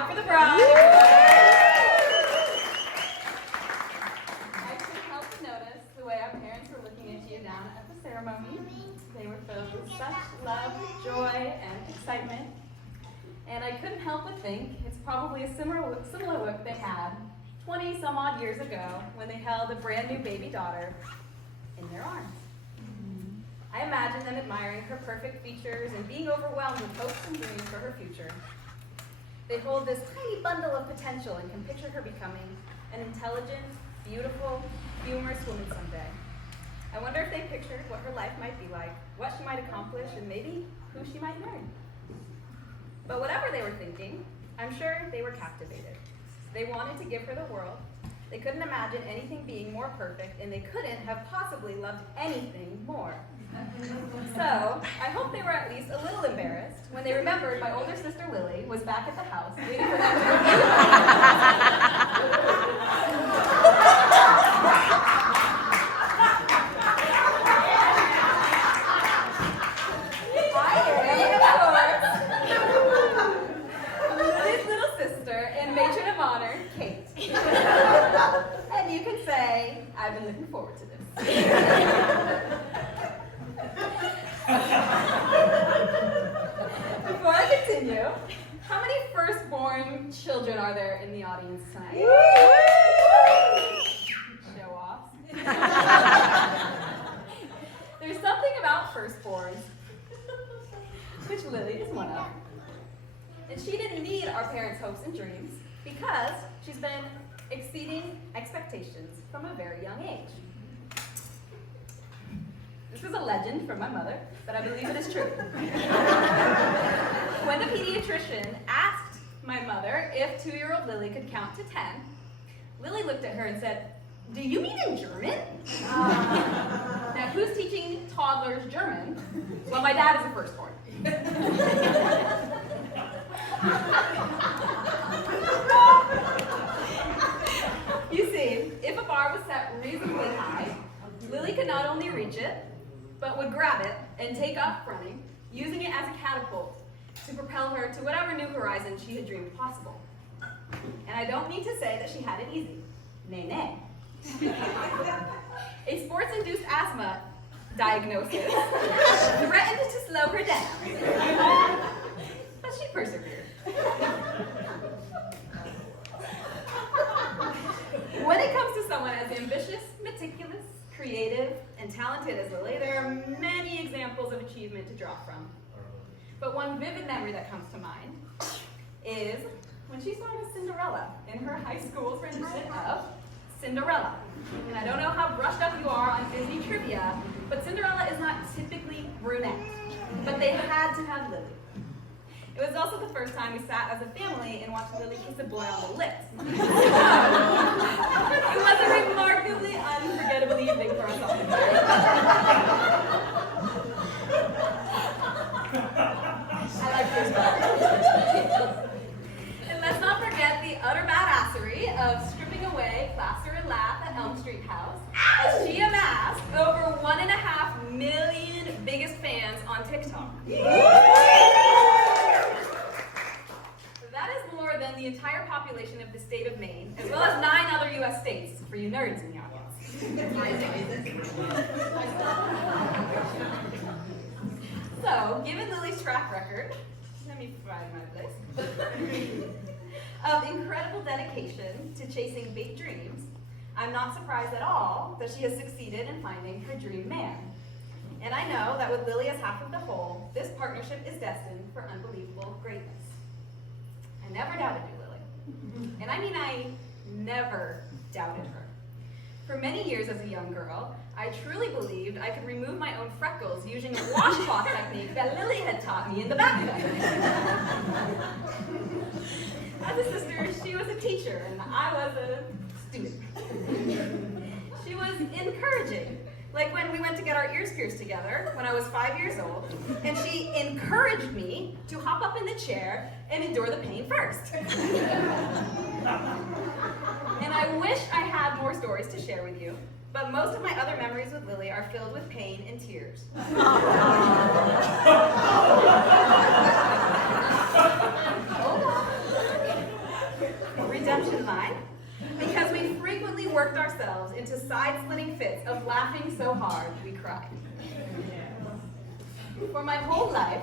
up for the bride. I couldn't help but notice the way our parents were looking at you down at the ceremony. They were filled with such love, joy, and excitement. And I couldn't help but think it's probably a similar look they had 20 some odd years ago when they held a brand new baby daughter in their arms. I imagine them admiring her perfect features and being overwhelmed with hopes and dreams for her future. They hold this tiny bundle of potential and can picture her becoming an intelligent, beautiful, humorous woman someday. I wonder if they pictured what her life might be like, what she might accomplish, and maybe who she might marry. But whatever they were thinking, I'm sure they were captivated. They wanted to give her the world. They couldn't imagine anything being more perfect, and they couldn't have possibly loved anything more. So, I hope they were at least a little embarrassed when they remembered my older sister Lily was back at the house waiting for them Lily's little sister and matron of honor, Kate. And you can say, I've been looking forward to this. Before I continue, how many firstborn children are there in the audience tonight? Show offs. There's something about firstborns, which Lily is one of. And she didn't need our parents' hopes and dreams because she's been exceeding expectations from a very young age. This is a legend from my mother, but I believe it is true. When the pediatrician asked my mother if 2-year-old Lily could count to 10, Lily looked at her and said, "Do you mean in German?" Now, who's teaching toddlers German? Well, my dad is a firstborn. You see, if a bar was set reasonably high, Lily could not only reach it, but would grab it and take off running, using it as a catapult to propel her to whatever new horizon she had dreamed possible. And I don't mean to say that she had it easy. Nay, nay. A sports-induced asthma diagnosis threatened to slow her down, but she persevered. When it comes to someone as ambitious, meticulous, creative, and talented as Lily, there are many examples of achievement to draw from. But one vivid memory that comes to mind is when she starred as Cinderella in her high school's rendition of Cinderella. And I don't know how brushed up you are on Disney trivia, but Cinderella is not typically brunette. But they had to have Lily. It was also the first time we sat as a family and watched Lily kiss a boy on the lips. It was a remarkably unforgettable evening for us all. I like this part. And let's not forget the utter badassery of stripping away Plaster and Laugh at Elm Street House as she amassed over 1.5 million biggest fans on TikTok. That is more than the entire population of the state of Maine, as well as 9 other U.S. states, for you nerds in the audience. So, given Lily's track record, let me find my place, of incredible dedication to chasing big dreams, I'm not surprised at all that she has succeeded in finding her dream man. And I know that with Lily as half of the whole, this partnership is destined for unbelievable greatness. I never doubted you, Lily. And I mean I never doubted her. For many years as a young girl, I truly believed I could remove my own freckles using a washcloth technique that Lily had taught me in the backyard. As a sister, she was a teacher and I was a student. She was encouraging. Like when we went to get our ears pierced together when I was 5 years old, and she encouraged me to hop up in the chair and endure the pain first. And I wish I had more stories to share with you, but most of my other memories with Lily are filled with pain and tears. redemption line because we frequently worked ourselves into side-splitting fits of laughing so hard we cried. For my whole life,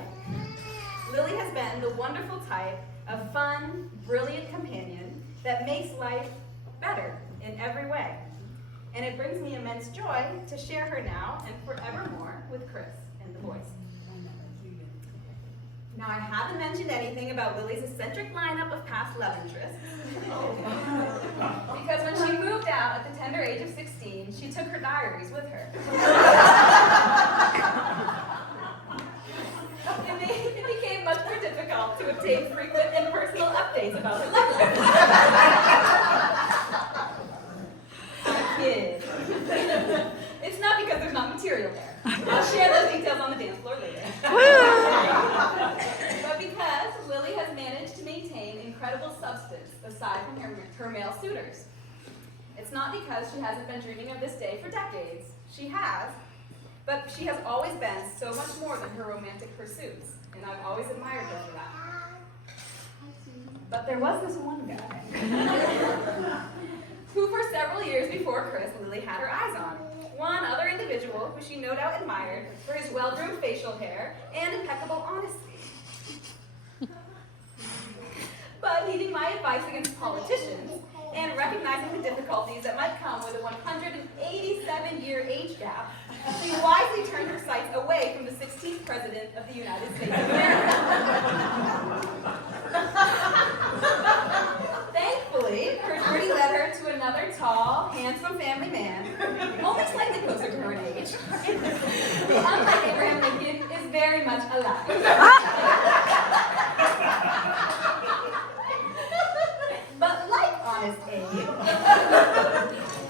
Lily has been the wonderful type of fun, brilliant companion that makes life better in every way. And it brings me immense joy to share her now and forevermore with Chris and the boys. Now, I haven't mentioned anything about Lily's eccentric lineup of past love interests. Because when she moved out at the tender age of 16, she took her diaries with her. It became much more difficult to obtain frequent and personal updates about her love life. I kid. It's not because there's not material there. I'll share those details on the dance floor later. But because Lily has managed to maintain incredible substance aside from her male suitors. It's not because she hasn't been dreaming of this day for decades. She has, but she has always been so much more than her romantic pursuits, and I've always admired her for that. But there was this one guy who for several years before Chris, Lily had her eyes on. One other individual who she no doubt admired for his well-groomed facial hair and impeccable honesty. But heeding my advice against politicians and recognizing the difficulties that might come with a 187-year age gap, she wisely turned her sights away from the 16th President of the United States of America. Thankfully, her journey led her to another tall, handsome family man, only slightly closer to her in age, who, unlike Abraham Lincoln, is very much alive. But like Honest Abe,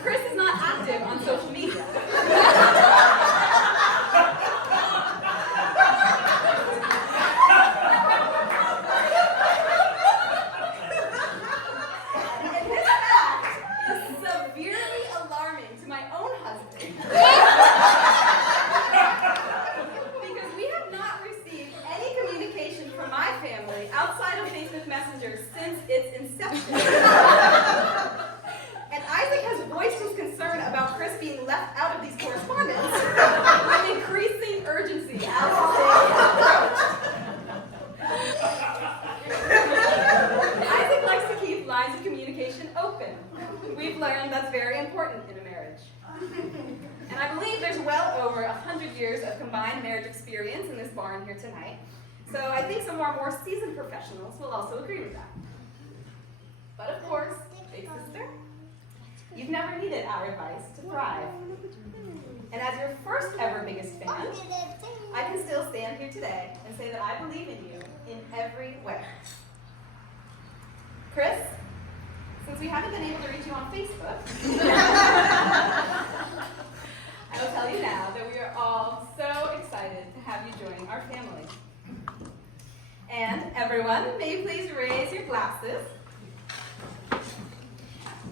Chris is not active on social media. Since its inception. And Isaac has voiced his concern about Chris being left out of these correspondence with increasing urgency as the day approached. Isaac likes to keep lines of communication open. We've learned that's very important in a marriage. And I believe there's well over 100 years of combined marriage experience in this barn here tonight. So I think some of our more seasoned professionals will also agree with that. But of course, big sister, you've never needed our advice to thrive. And as your first ever biggest fan, I can still stand here today and say that I believe in you in every way. Chris, since we haven't been able to reach you on Facebook, I will tell you now that we are all so excited to have you join our family. And everyone, may you please raise your glasses.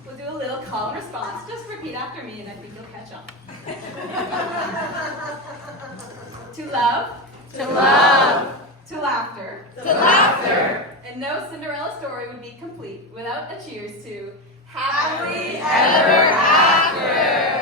We'll do a little call and response. Just repeat after me and I think you'll catch on. To love. To love. To laughter. To laughter. And no Cinderella story would be complete without a cheers to Happily Ever After.